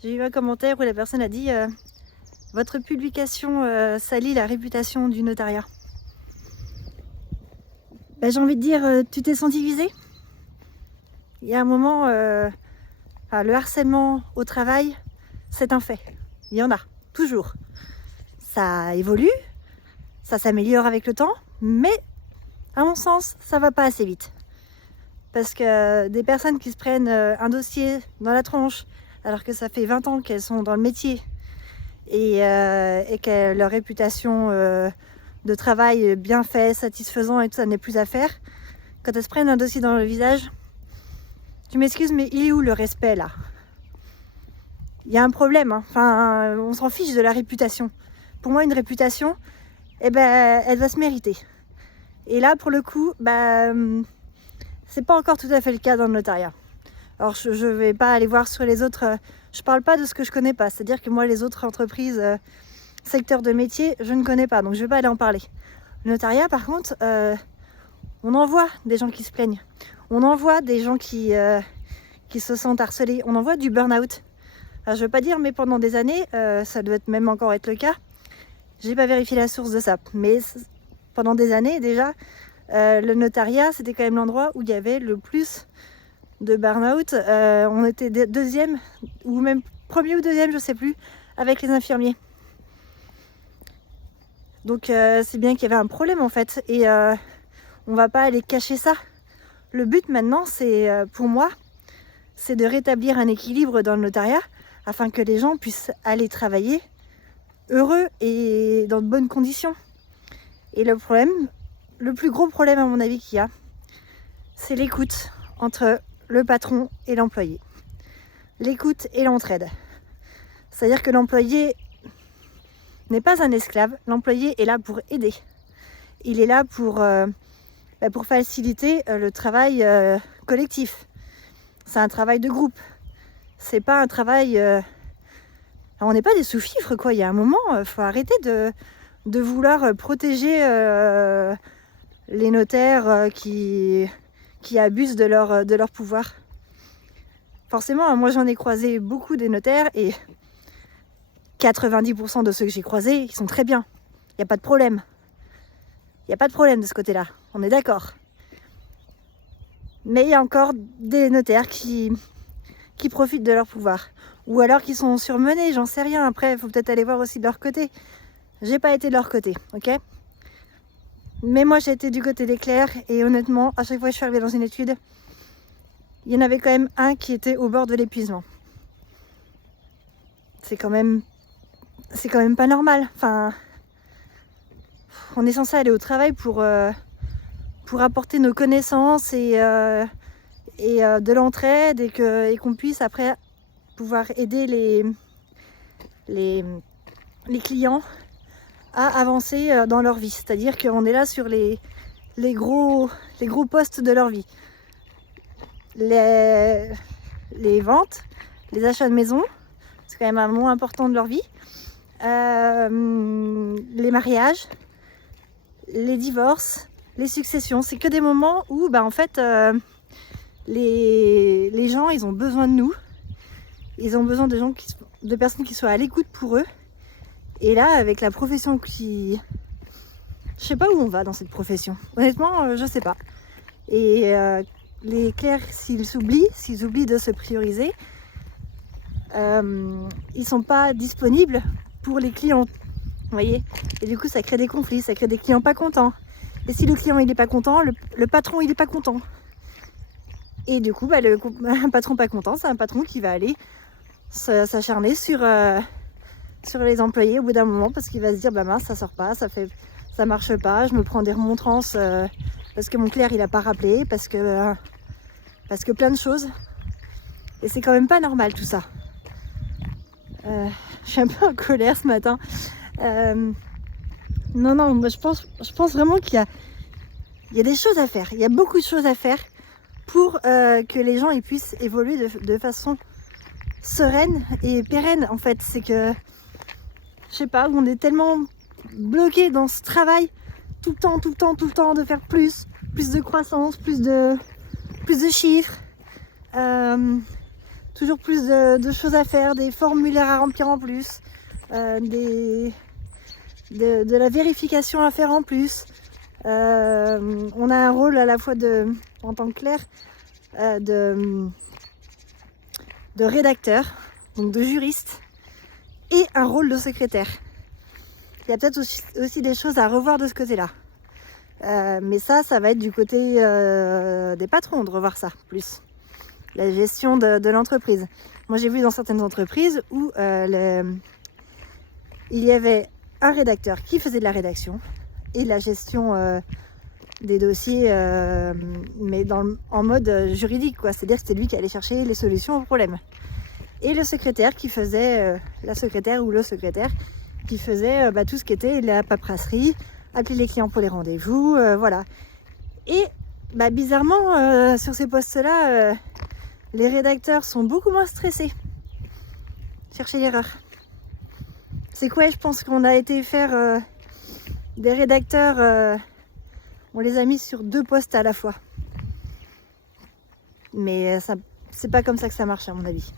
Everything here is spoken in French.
J'ai eu un commentaire où la personne a dit votre publication salit la réputation du notariat. Ben, j'ai envie de dire, tu t'es senti visé? Il y a un moment, le harcèlement au travail, c'est un fait. Il y en a, toujours. Ça évolue, ça s'améliore avec le temps, mais à mon sens, ça va pas assez vite. Parce que des personnes qui se prennent un dossier dans la tronche, alors que ça fait 20 ans qu'elles sont dans le métier, et que leur réputation de travail bien fait, satisfaisant et tout ça n'est plus à faire, quand elles se prennent un dossier dans le visage, tu m'excuses, mais il est où le respect là? Il y a un problème, hein. Enfin, on s'en fiche de la réputation. Pour moi, une réputation, eh ben, elle va se mériter. Et là, pour le coup, c'est pas encore tout à fait le cas dans le notariat. Alors, je vais pas aller voir sur les autres. Je parle pas de ce que je connais pas. C'est-à-dire que moi, les autres entreprises, secteurs de métier, je ne connais pas. Donc, je vais pas aller en parler. Le notariat, par contre, on en voit des gens qui se plaignent. On en voit des gens qui se sentent harcelés. On en voit du burn-out. Alors, je veux pas dire, mais pendant des années, ça doit même encore être le cas. J'ai pas vérifié la source de ça. Mais pendant des années, déjà, le notariat, c'était quand même l'endroit où il y avait le plus de burn-out. On était deuxième, ou même premier ou deuxième, je sais plus, avec les infirmiers. Donc c'est bien qu'il y avait un problème en fait. Et on va pas aller cacher ça. Le but maintenant, c'est pour moi, c'est de rétablir un équilibre dans le notariat afin que les gens puissent aller travailler heureux et dans de bonnes conditions. Et le problème, le plus gros problème à mon avis qu'il y a, c'est l'écoute entre le patron et l'employé. L'écoute et l'entraide. C'est-à-dire que l'employé n'est pas un esclave, l'employé est là pour aider. Il est là pour faciliter le travail collectif. C'est un travail de groupe. C'est pas un travail... on n'est pas des sous-fifres, quoi. Il y a un moment, faut arrêter de vouloir protéger les notaires qui abusent de leur pouvoir. Forcément, moi j'en ai croisé beaucoup des notaires et 90% de ceux que j'ai croisés, ils sont très bien. Il n'y a pas de problème. Il n'y a pas de problème de ce côté-là. On est d'accord. Mais il y a encore des notaires qui profitent de leur pouvoir. Ou alors qui sont surmenés, j'en sais rien. Après, il faut peut-être aller voir aussi de leur côté. J'ai pas été de leur côté, ok? Mais moi, j'ai été du côté des clercs. Et honnêtement, à chaque fois que je suis arrivée dans une étude, il y en avait quand même un qui était au bord de l'épuisement. C'est quand même pas normal. Enfin, on est censé aller au travail pour apporter nos connaissances et de l'entraide et qu'on puisse après pouvoir aider les clients à avancer dans leur vie. C'est-à-dire qu'on est là sur les gros postes de leur vie. Les ventes, les achats de maison, c'est quand même un moment important de leur vie. Les mariages, les divorces, les successions, c'est que des moments où en fait les gens, ils ont besoin de nous. Ils ont besoin de personnes qui soient à l'écoute pour eux. Et là, avec la profession je sais pas où on va dans cette profession. Honnêtement, je sais pas. Et les clercs, s'ils oublient de se prioriser, ils sont pas disponibles pour les clients. Vous voyez? Et du coup, ça crée des conflits, ça crée des clients pas contents. Et si le client il est pas content, le patron il est pas content. Et du coup, un patron pas content, c'est un patron qui va aller s'acharner sur les employés au bout d'un moment parce qu'il va se dire mince, ça sort pas, ça marche pas, je me prends des remontrances parce que mon clerc il a pas rappelé, parce que plein de choses. Et c'est quand même pas normal tout ça. Je suis un peu en colère ce matin. Non, moi je pense vraiment qu'il y a des choses à faire. Il y a beaucoup de choses à faire pour que les gens ils puissent évoluer de façon sereine et pérenne. En fait, c'est que je sais pas, on est tellement bloqué dans ce travail tout le temps de faire plus de croissance, plus de chiffres, toujours plus de choses à faire, des formulaires à remplir en plus, de la vérification à faire en plus. On a un rôle à la fois en tant que clerc de rédacteur, donc de juriste, et un rôle de secrétaire. Il y a peut-être aussi des choses à revoir de ce côté-là. Mais ça va être du côté des patrons de revoir ça, plus. La gestion de l'entreprise. Moi, j'ai vu dans certaines entreprises où il y avait un rédacteur qui faisait de la rédaction et de la gestion des dossiers, mais en mode juridique, quoi. C'est-à-dire que c'était lui qui allait chercher les solutions aux problèmes. Et le secrétaire qui faisait, la secrétaire ou le secrétaire, qui faisait tout ce qui était la paperasserie, appeler les clients pour les rendez-vous, voilà. Et bizarrement, sur ces postes-là, les rédacteurs sont beaucoup moins stressés. Chercher l'erreur. C'est quoi, je pense qu'on a été faire des rédacteurs, on les a mis sur 2 postes à la fois. Mais c'est pas comme ça que ça marche à mon avis.